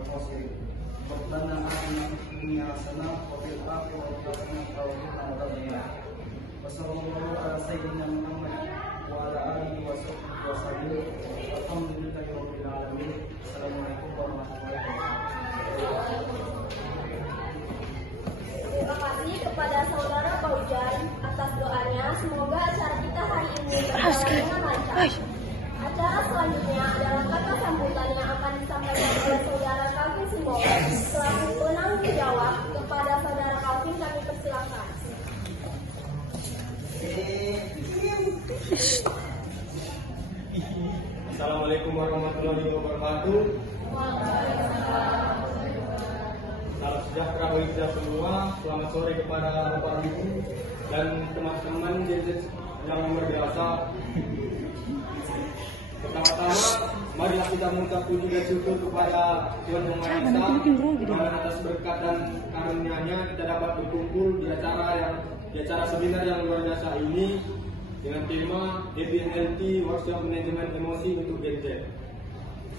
الخاسرين ربنا آتنا في الدنيا حسنة وفي الآخرة حسنة وقنا عذاب النار وصلى الله على سيدنا محمد وعلى آله وصحبه وسلم والحمد لله رب العالمين. Assalamualaikum warahmatullahi wabarakatuh. Terima kasih kepada saudara Paujan atas doanya. Semoga acara kita hari ini berjalan dengan lancar. Acara selanjutnya adalah kata sambutan yang akan disampaikan oleh saudara Calvin Simbolon. Selaku penanggung jawab, kepada saudara Calvin kami persilakan. Assalamualaikum warahmatullahi wabarakatuh. Salam sejahtera bagi kita semua. Selamat sore kepada Bapak Ibu dan teman-teman yang berbiasa. Pertama-tama, marilah kita mengucap puji dan syukur kepada Tuhan Yang Maha Esa atas berkat dan karunia-Nya kita dapat berkumpul di acara seminar yang luar biasa ini dengan tema DBMLT Workshop Manajemen Emosi untuk Gen Z.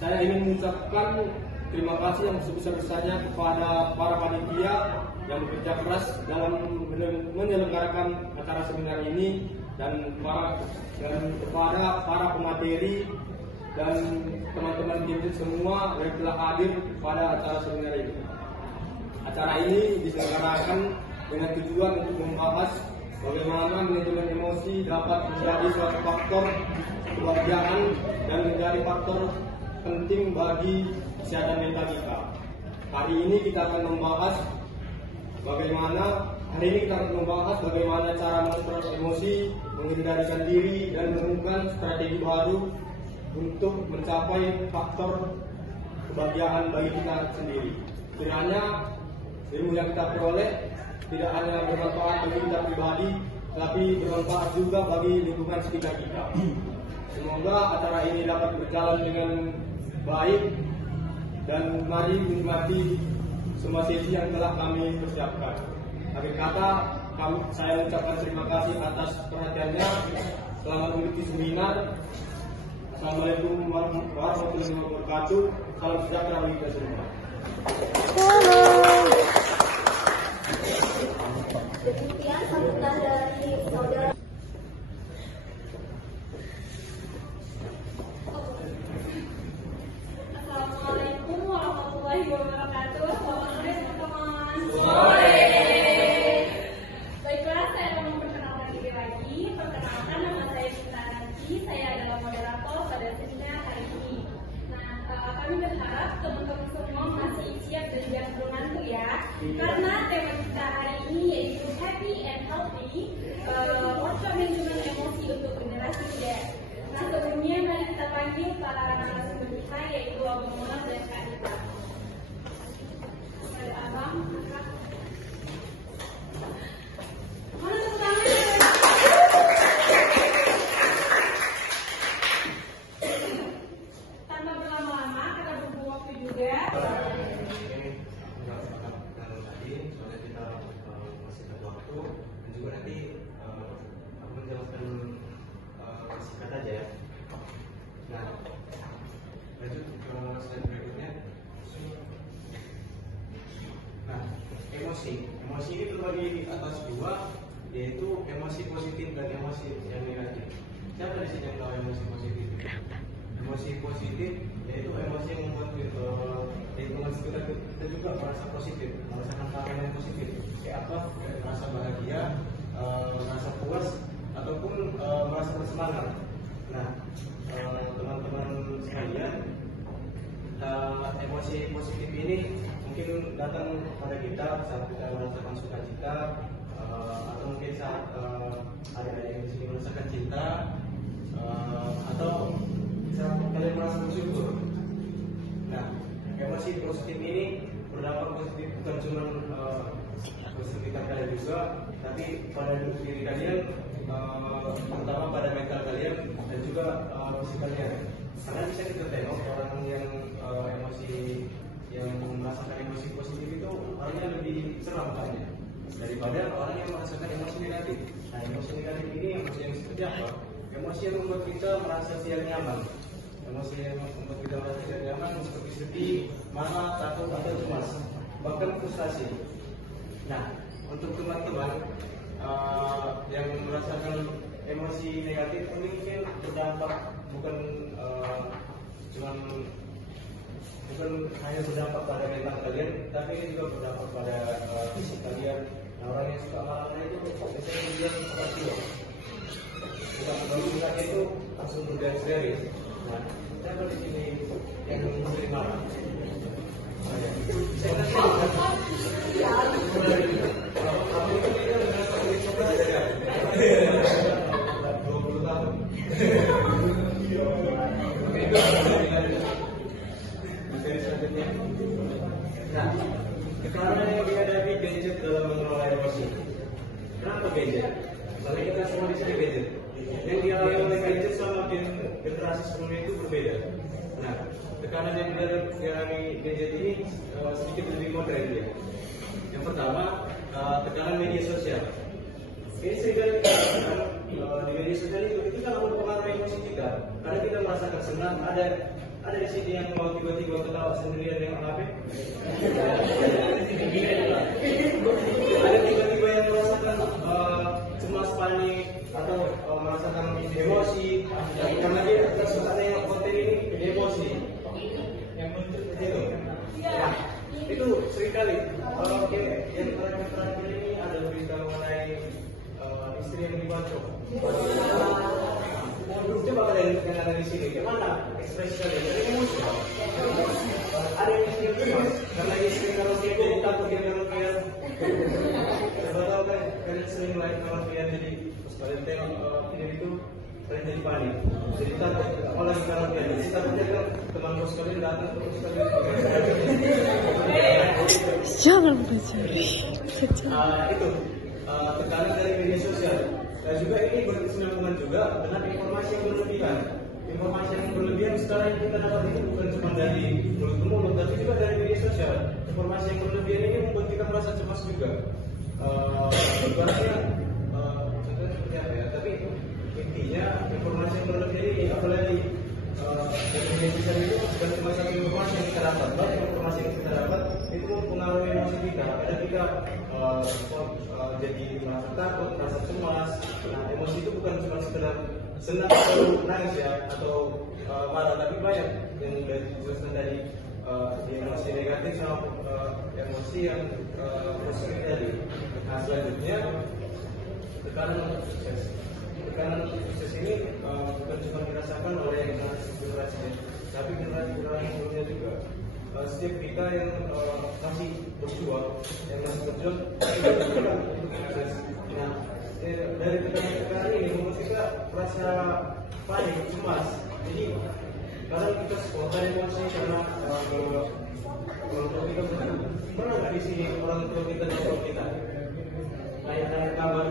Saya ingin mengucapkan terima kasih yang sebesar-besarnya kepada para panitia yang bekerja keras dalam menyelenggarakan acara seminar ini dan kepada para pemateri dan teman-teman Gen Z semua yang telah hadir pada acara seminar ini. Acara ini diselenggarakan dengan tujuan untuk membahas bagaimana manajemen emosi dapat menjadi suatu faktor kebahagiaan dan menjadi faktor penting bagi kesehatan mental kita. Hari ini kita akan membahas bagaimana cara mengontrol emosi, mengendalikan diri dan menemukan strategi baru untuk mencapai faktor kebahagiaan bagi kita sendiri. Kiranya ilmu yang kita peroleh tidak hanya bermanfaat bagi kita pribadi, tapi bermanfaat juga bagi lingkungan sekitar kita. Semoga acara ini dapat berjalan dengan baik dan mari menikmati semua sesi yang telah kami persiapkan. Akhir kata, saya ucapkan terima kasih atas perhatiannya. Selamat mengikuti seminar. Assalamualaikum warahmatullahi wabarakatuh. Salam sejahtera bagi kita semua. Demikian sambutan dari saudara. Assalamualaikum warahmatullahi wabarakatuh. Selamat sore teman-teman. Sore. Baiklah, saya akan memperkenalkan diri lagi. Perkenalkan, nama saya Cinta Nanti. Saya adalah moderator pada seminar hari ini. Nah, kami berharap teman-teman semua masih siap dan jangan mengantuk ya. Karena tema kita hari ini yaitu Happy and Healthy Workshop Manajemen Emosi untuk Generasi Z. Nah, sebelumnya mari kita panggil para narasumber kita yaitu Abang Muhammad dan Kak Dita. Ada Abang, Kak. Mana tepuk tangannya? Tanpa berlama-lama, kita berbuang waktu juga. Emosi ini terbagi atas dua, yaitu emosi positif dan emosi yang negatif. Siapa di sini yang tahu emosi positif? Emosi positif yaitu emosi yang membuat lingkungan sekitar kita juga merasa positif, merasakan hal yang positif. Kayak apa? Merasa bahagia, merasa puas, ataupun merasa bersemangat. Nah, teman-teman sekalian, emosi positif ini mungkin datang kepada kita saat kita merasakan sukacita, atau mungkin saat ada yang di sini merasakan cinta, atau saat kalian merasa bersyukur. Nah, emosi positif ini berdampak positif bukan cuma kesulitan kalian juga, tapi pada diri kalian, terutama pada mental kalian dan juga fisik kalian. Karena bisa kita tengok orang yang merasakan emosi positif itu orangnya lebih seram katanya daripada orang yang merasakan emosi negatif. Nah, emosi negatif ini emosi yang seperti apa? Emosi yang membuat kita merasa tidak nyaman, emosi yang membuat kita merasa tidak nyaman seperti sedih, marah, takut, atau cemas, bahkan frustasi. Nah, untuk teman-teman yang merasakan emosi negatif ini mungkin berdampak bukan hanya berdampak pada mental kalian, tapi ini juga berdampak pada fisik kalian. Nah, orang yang suka marah itu biasanya dia suka jiwa. Kalau kita itu langsung bergaris-garis. Nah, siapa di sini yang sering marah? Nah, sekarang yang dihadapi gadget dalam mengelola emosi. Kenapa gadget? Soalnya kita semua di sini gadget. Yang dialami oleh gadget sama generasi sebelumnya itu berbeda. Nah, tekanan yang dialami gadget ini sedikit lebih modern ya. Yang pertama, tekanan media sosial. Ini seringkali kita rasakan di media sosial itu kan mempengaruhi emosi kita. Karena kita merasakan senang, ada di sini yang mau tiba-tiba ketawa sendirian dengan HP. Ada tiba-tiba yang merasakan cemas, panik, atau merasakan emosi karena dia tersuka dengan konten ini emosi. Yang muncul itu. Nah, itu seringkali. Oke, yang terakhir ini ada berita mengenai istri yang dibacok. Coba kalian dengar di sini, gimana ekspresi kalian? Dari emosi. Ada yang istri cemas karena istri kalau kepo takut dia karaokean. Coba tahu kan kalian sering live karaokean, jadi pas kalian tengok video itu kalian jadi panik, jadi takut apalagi karaokean. Jadi takutnya kan teman bos kalian datang terus kalian. Jangan mencari. Itu tekanan dari media sosial. Dan juga ini berkesinambungan juga dengan informasi yang berlebihan. Informasi yang berlebihan sekarang yang kita dapat itu bukan cuma dari mulut ke mulut, tapi juga dari media sosial. Informasi yang berlebihan ini membuat kita merasa cemas juga. Contohnya seperti apa ya? Tapi intinya informasi yang berlebihan ini, apalagi dari media sosial itu bukan cuma satu informasi yang kita dapat, banyak informasi yang kita dapat itu mempengaruhi emosi kita. Kadang kita jadi merasa takut, merasa cemas. Nah, emosi itu bukan cuma sekedar senang atau nangis ya, atau marah, tapi banyak yang sudah dijelaskan tadi, di emosi negatif sama emosi yang positif tadi. Nah, selanjutnya tekanan untuk sukses. Tekanan untuk sukses ini bukan cuma dirasakan oleh generasi, tapi generasi sebelumnya juga. Setiap kita yang masih berjuang, yang masih berjuang, nah, dari tekanan ini membuat kita merasa panik, cemas. Jadi kadang kita spontan emosi karena kalau kita pernah nggak di sini orang tua kita dan kita nanya kabar.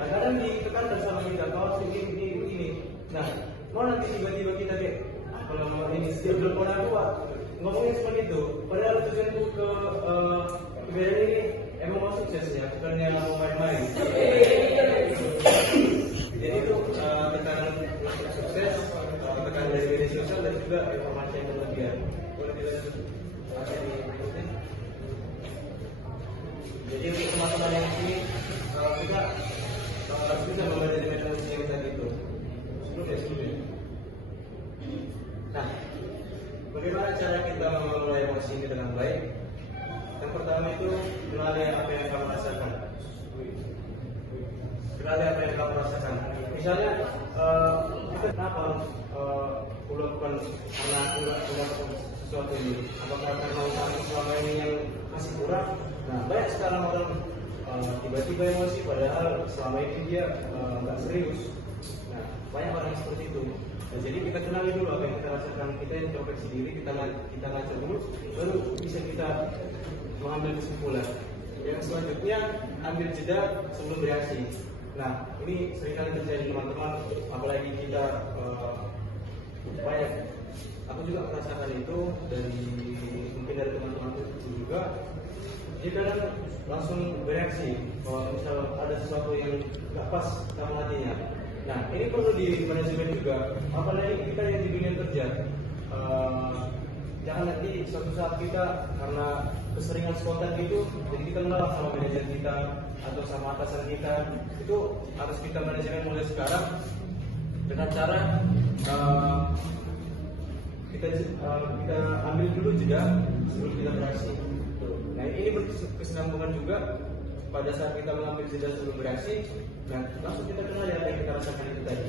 Nah, kadang ditekan sama kita, kau ini. Nah, mau nanti tiba-tiba kita kayak kalau ini setiap telepon aku ngomongnya seperti itu. Padahal tujuanku ke kegiatan ini emang mau sukses ya, bukannya mau main-main. Jadi itu tekanan sukses, tekanan dari media sosial dan juga informasi yang berlebihan. Boleh dilanjut? Jadi untuk teman-teman yang sini kita bisa membaca dengan emosi yang tadi itu. Sebelumnya. Nah, bagaimana cara kita mengelola emosi ini dengan baik? Yang pertama itu kenali apa yang kamu rasakan. Kenali apa yang kamu rasakan. Misalnya, kita kenapa melakukan karena melakukan sesuatu ini? Apakah karena kamu selama ini yang masih kurang? Nah, banyak sekarang orang tiba-tiba emosi padahal selama ini dia nggak serius. Nah, banyak orang yang seperti itu. Nah, jadi kita kenali dulu apa yang kita rasakan, kita introspeksi diri, kita ngaca dulu, baru bisa kita mengambil kesimpulan. Yang selanjutnya ambil jeda sebelum bereaksi. Nah, ini seringkali terjadi teman-teman, apalagi kita banyak. Aku juga merasakan itu mungkin dari teman-teman juga. Jadi kadang langsung bereaksi kalau misal ada sesuatu yang nggak pas sama hatinya. Nah, ini perlu di manajemen juga. Apalagi kita yang di dunia kerja, jangan nanti suatu saat kita karena keseringan spontan gitu, jadi kita menolak sama manajer kita atau sama atasan kita. Itu harus kita manajemen mulai sekarang dengan cara kita ambil dulu jeda sebelum kita beraksi. Nah, ini berkesinambungan juga pada saat kita mengambil jeda sebelum beraksi. Nah, langsung kita kenal apa yang kita rasakan itu tadi.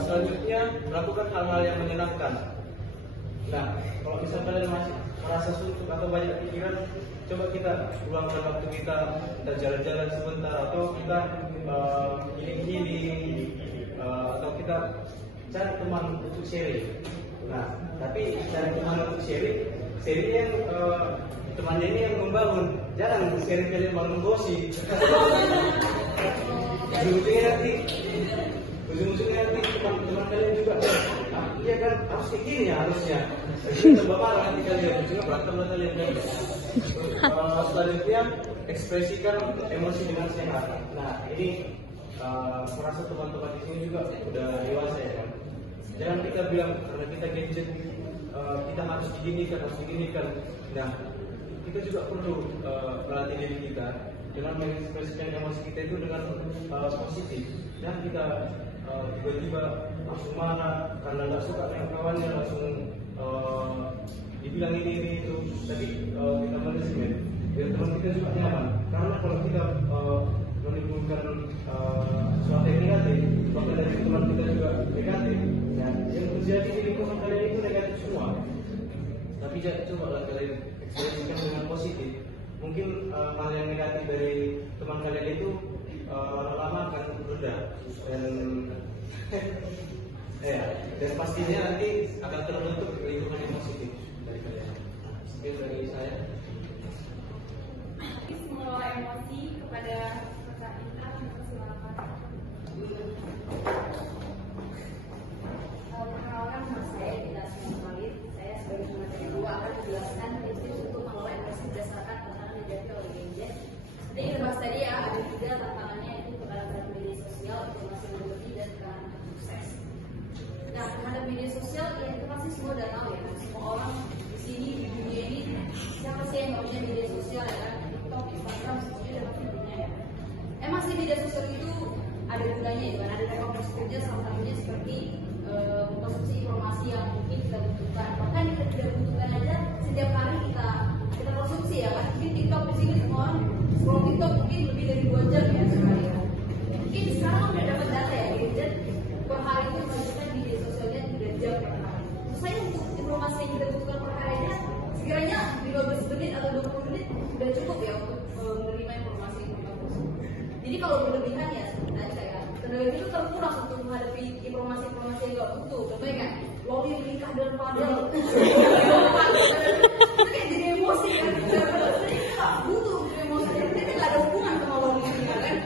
Selanjutnya, melakukan hal-hal yang menyenangkan. Nah, kalau misalnya kalian masih merasa suntuk atau banyak pikiran, coba kita luangkan waktu kita jalan-jalan sebentar, atau kita healing, atau kita cari teman untuk sharing. Nah, tapi cari teman untuk sharing yang temannya ini yang membangun. Jarang sharing kalian malah menggosip. Ujung-ujungnya nanti teman-teman kalian juga, iya kan harus kayak gini ya harusnya. Coba marah nanti kalian, juga berantem lah kalian kan. Selanjutnya ekspresikan emosi dengan sehat. Nah, ini merasa teman-teman di sini juga udah dewasa ya kan. Jangan kita bilang karena kita gadget kita harus diginikan. Nah, kita juga perlu melatih diri kita dengan mengekspresikan emosi kita itu dengan positif. Dan kita tiba-tiba langsung marah karena nggak suka dengan kawannya, langsung dibilang ini itu. Tapi kita manajemen biar teman kita juga nyaman. Karena kalau kita menimbulkan sesuatu yang negatif, maka dari teman kita juga negatif. Nah, yang terjadi di lingkungan kalian itu negatif semua. Tapi coba lah kalian ekspresikan dengan positif. Mungkin hal yang negatif dari teman kalian itu lama-lama akan reda dan pastinya nanti akan terbentuk lingkungan yang positif dari kalian. Sekian dari saya. Mengelola emosi kepada Kak Indra, silakan. Perkenalkan, nama saya Dita Khalid. Saya sebagai pemateri kedua akan menjelaskan tips untuk mengelola emosi berdasarkan tantangan yang dihadapi oleh gadget. Seperti kita bahas tadi ya, ada 3 tantangannya, itu terhadap media sosial, informasi berlebih, dan tekanan sukses. Nah, terhadap media sosial, ya itu pasti semua udah tahu ya. Semua orang di sini di dunia ini siapa sih yang nggak punya media sosial ya kan? TikTok, Instagram, semuanya udah pasti punya ya. Emang sih media sosial itu ada gunanya ya kan? Ada dampak positifnya, salah satunya seperti mengkonsumsi informasi yang mungkin kita butuhkan. Bahkan kita tidak butuhkan aja setiap hari kita konsumsi ya kan. Mungkin TikTok di sini semua orang scroll TikTok mungkin lebih dari 2 jam ya sekali ya. Mungkin sekarang udah dapat data ya, gadget per hari itu menunjukkan media sosialnya 3 jam per hari. Saya untuk informasi yang kita butuhkan per harinya sekiranya 15 menit atau 20 menit sudah cukup ya untuk menerima informasi tersebut. Jadi kalau berlebihan ya sebenarnya saya tenaga itu terkuras untuk menghadapi informasi yang nggak butuh. Contohnya kan, Loli menikah dengan Fadel, itu kayak jadi emosi kan. Sebenarnya kita nggak butuh emosi, kita nggak ada hubungan sama Loli ini kan.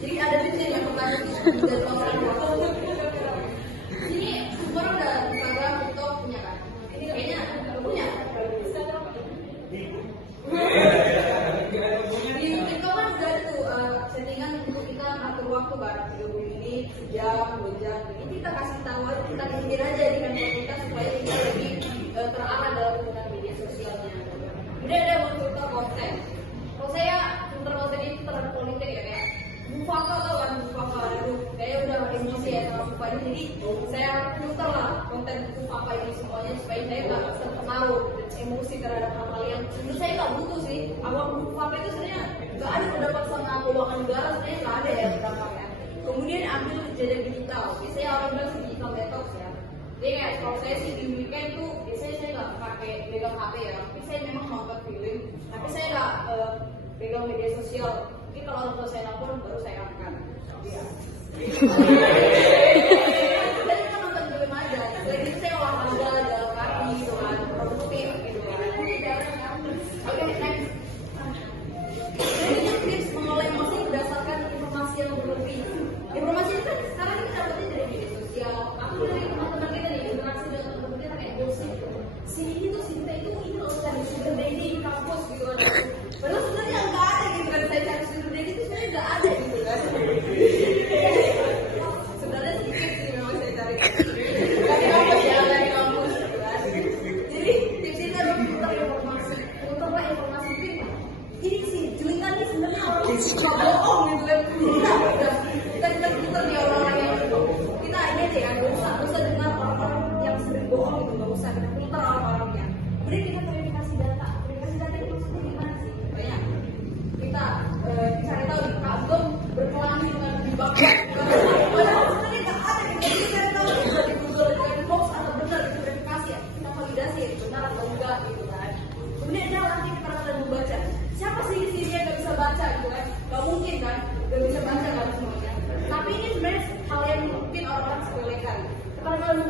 Jadi ada tipsnya yang pertama itu dari orang tua. Ini semua udah Instagram, TikTok punya kan? Ini kayaknya nggak punya. Di TikTok kan udah ada tuh settingan untuk kita atur waktu bareng 30 menit, sejam, 2 jam. Ini kita kasih tahu aja, kita pinggir aja di kantor kita supaya kita lebih terarah dalam penggunaan media sosialnya. Kemudian ada filter konten. Kalau saya filter konten itu terhadap politik ya kayak Mufaka tau kan, Mufaka aduh kayaknya udah emosi ya sama Mufaka ini, jadi saya filter lah konten Mufaka ini semuanya supaya saya nggak terpengaruh emosi terhadap hal-hal yang menurut saya nggak butuh sih. Awal Mufaka itu sebenarnya nggak ada terdapat sama keuangan negara, sebenarnya nggak ada ya terdapat ya. Kemudian ambil jeda digital, biasanya orang bilang digital detox ya. Jadi kayak kalau saya sih di weekend tuh biasanya saya nggak pakai pegang HP ya, tapi saya memang nonton film, tapi saya nggak pegang media sosial. Mungkin kalau orang tua saya nelfon baru saya angkat. Ya. Jadi kita nonton film aja. Selain itu saya olahraga, jalan kaki gitu kan, produktif gitu kan. Oke, next. Jadi tips mengelola emosi berdasarkan informasi yang berlebih. Informasi itu kan sekarang kita dapatnya dari media sosial, atau dari teman-teman kita nih, interaksi dengan teman-teman kita kayak gosip. Si ini tuh, si kita itu ini loh cari sugar daddy di kampus gitu kan. Padahal sebenarnya nggak ada gitu kan, saya cari sugar daddy itu sebenarnya nggak ada gitu kan.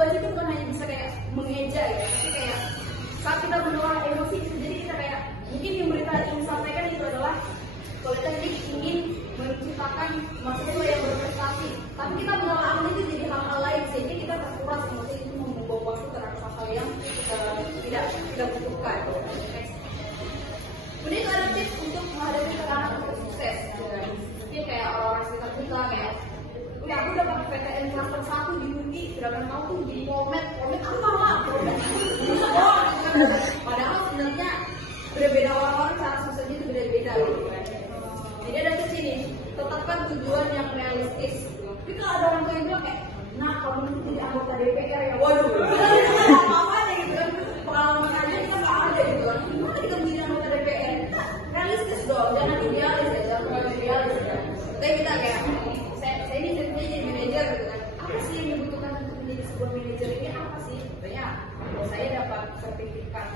membaca itu bukan hanya bisa kayak mengeja ya, tapi kayak saat kita mengelola emosi itu, jadi kita kayak mungkin yang berita ingin sampaikan itu adalah Politeknik ingin menciptakan mahasiswa yang berprestasi, tapi kita mengelola emosi itu jadi hal-hal lain sehingga kita terkuras emosi itu membawa waktu terhadap hal-hal yang tidak butuhkan. Kemudian ada tips untuk menghadapi tekanan untuk sukses. Mungkin kayak orang-orang sekitar kita kayak udah aku dapat PTN klaster 1 di UI, sedangkan kamu tuh jadi pomet apa lah, padahal sebenarnya berbeda orang-orang cara susahnya itu beda-beda gitu kan. Jadi ada di sini, tetapkan tujuan yang realistis. Tapi kalau ada orang tua yang bilang kayak, nah kamu itu jadi anggota DPR ya, waduh, apa deh gitu kan, pengalaman aja kita nggak ada gitu kan. Gimana kita menjadi anggota DPR? Kita realistis dong, jangan idealis ya, jangan terlalu idealis ya. Tapi kita kayak, saya ini ceritanya jadi manajer gitu kan. Apa sih yang dibutuhkan untuk menjadi sebuah manajer ini apa sih? Tentunya saya dapat sertifikat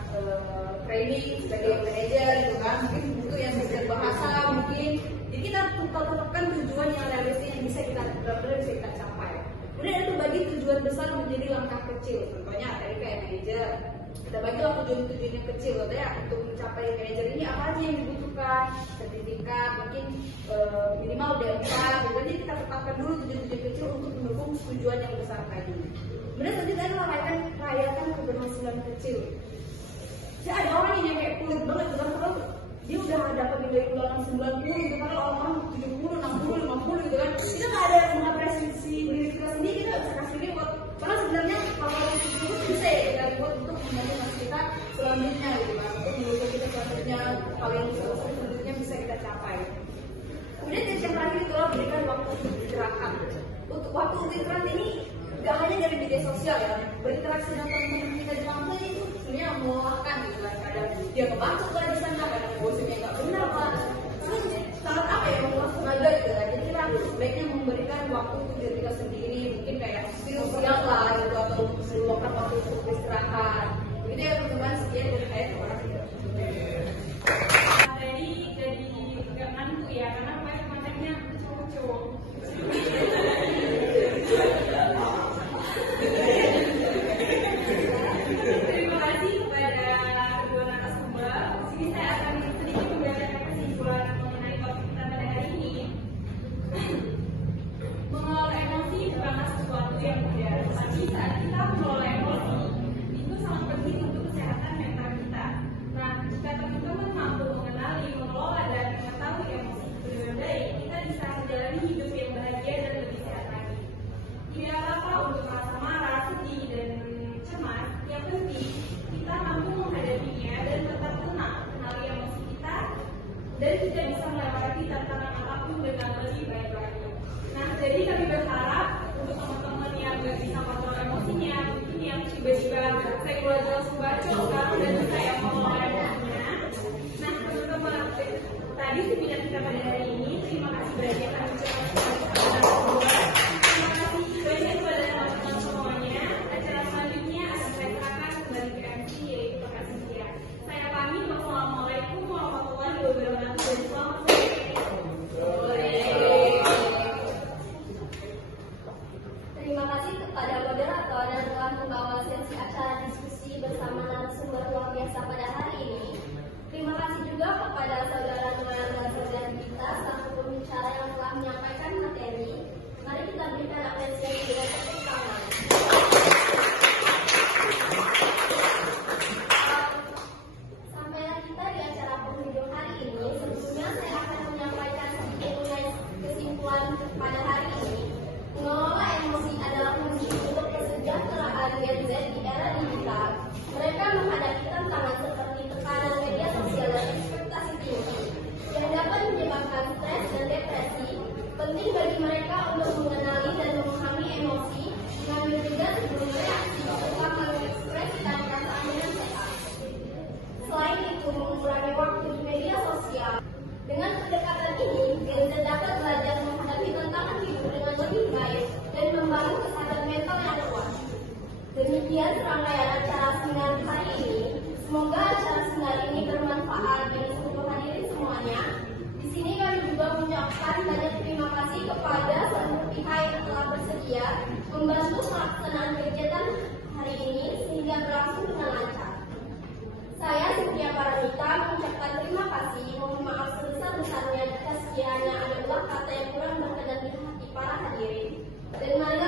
training sebagai manajer gitu kan. Mungkin butuh yang belajar bahasa mungkin. Jadi kita tetapkan tujuan yang realistis yang bisa kita benar-benar bisa kita capai. Kemudian itu bagi tujuan besar menjadi langkah kecil. Contohnya tadi kayak manajer. Kita bagilah tujuan-tujuan yang kecil, katanya untuk mencapai manajer ini apa aja yang dibutuhkan, sertifikat, mungkin minimal D4, jadi kita tetapkan dulu tujuan-tujuan kecil untuk mendukung tujuan yang besar tadi. Kemudian selanjutnya adalah rayakan keberhasilan kecil. Jadi ada orang yang kayak kulit banget, kalau dia udah dapat nilai ulangan 90 gitu kan, orang-orang 70, 60, 50 gitu kan, kita nggak ada yang mengapresiasi diri kita sendiri, kita bisa kasih reward. Karena sebenarnya kalau itu bisa ya kita reward untuk membantu masuk kita selanjutnya gitu kan, untuk menuju kita selanjutnya, hal yang selanjutnya bisa kita capai. Kemudian yang terakhir itulah berikan waktu untuk istirahat. Untuk waktu untuk istirahat ini gak hanya dari media sosial ya, berinteraksi dengan teman-teman kita di kampus itu sebenarnya melelahkan gitu kan. Kadang dia ngebantu lah di sana, kadang bosnya nggak benar lah. Terus saat apa ya, menguras tenaga gitu kan. Jadi kita sebaiknya memberikan waktu untuk diri kita sendiri, mungkin kayak siang lah gitu, atau meluangkan waktu untuk istirahat. Begitu ya teman-teman, sekian dari saya, terima kasih. Tadi jadi nggak ngantuk ya, karena kontennya cowok-cowok. Terima kasih kepada kedua narasumber. Di sini saya akan sedikit membacakan kesimpulan mengenai topik kita pada hari ini. Mengelola emosi bukanlah sesuatu yang mudah, tapi saat kita mengelola emosi itu sangat penting untuk kesehatan mental kita. Nah, jika teman-teman mampu mengenali, mengelola, dan mengetahui emosi dengan baik, kita bisa menjalani hidup yang bahagia dan lebih sehat lagi. Tidak apa-apa untuk merasa marah, sedih, dan cemas. Yang penting kita mampu menghadapinya dan tetap tenang, kenali emosi kita, dan kita bisa melewati tantangan apapun dengan lebih baik lagi. Nah, jadi kami berharap untuk teman-teman yang nggak bisa kontrol emosinya, mungkin yang tiba-tiba saya keluar jalan Sumbaco dan bisa yang mengelola emosinya. Nah, teman-teman, tadi seminar kita pada hari ini. Terima kasih banyak kami ucapkan kepada narasumber. Terima kasih banyak kepada teman-teman semuanya. Acara selanjutnya akan saya serahkan kembali ke MC, yaitu Kak Cynthia. Saya pamit. Wassalamualaikum warahmatullahi wabarakatuh dan selamat sore. Terima kasih kepada moderator yang telah membawa sesi acara diskusi bersama narasumber luar biasa pada hari ini. Terima kasih juga kepada saudara-saudara saudara kita selaku pembicara yang telah menyampaikan materi. Mari kita berikan apresiasi dengan tepuk tangan. Sampailah kita di acara penghujung hari ini. Sebelumnya saya akan menyampaikan sedikit mengenai kesimpulan pada hari ini. Mengelola emosi adalah kunci untuk kesejahteraan Gen Z di era digital. Mereka menghadapi tantangan seperti tekanan media sosial dan ekspektasi tinggi yang dapat menyebabkan stres dan depresi. Penting bagi mereka untuk mengenali dan memahami emosi, mengambil jeda sebelum bereaksi, serta mengekspresikan perasaan dengan sehat. Selain itu, mengurangi waktu di media sosial. Dengan pendekatan ini, Gen Z dapat belajar menghadapi tantangan hidup dengan lebih baik dan membangun kesehatan mental yang kuat. Demikian serangkaian acara seminar hari ini. Semoga acara seminar ini bermanfaat bagi seluruh hadirin semuanya. Di sini kami juga mengucapkan banyak terima kasih kepada seluruh pihak telah bersedia membantu pelaksanaan kegiatan hari ini sehingga berlangsung dengan lancar. Saya Sofia Paramita mengucapkan terima kasih, mohon maaf sebesar-besarnya jika sekiranya ada ulah kata yang kurang berkenan di hati para hadirin. Dan marilah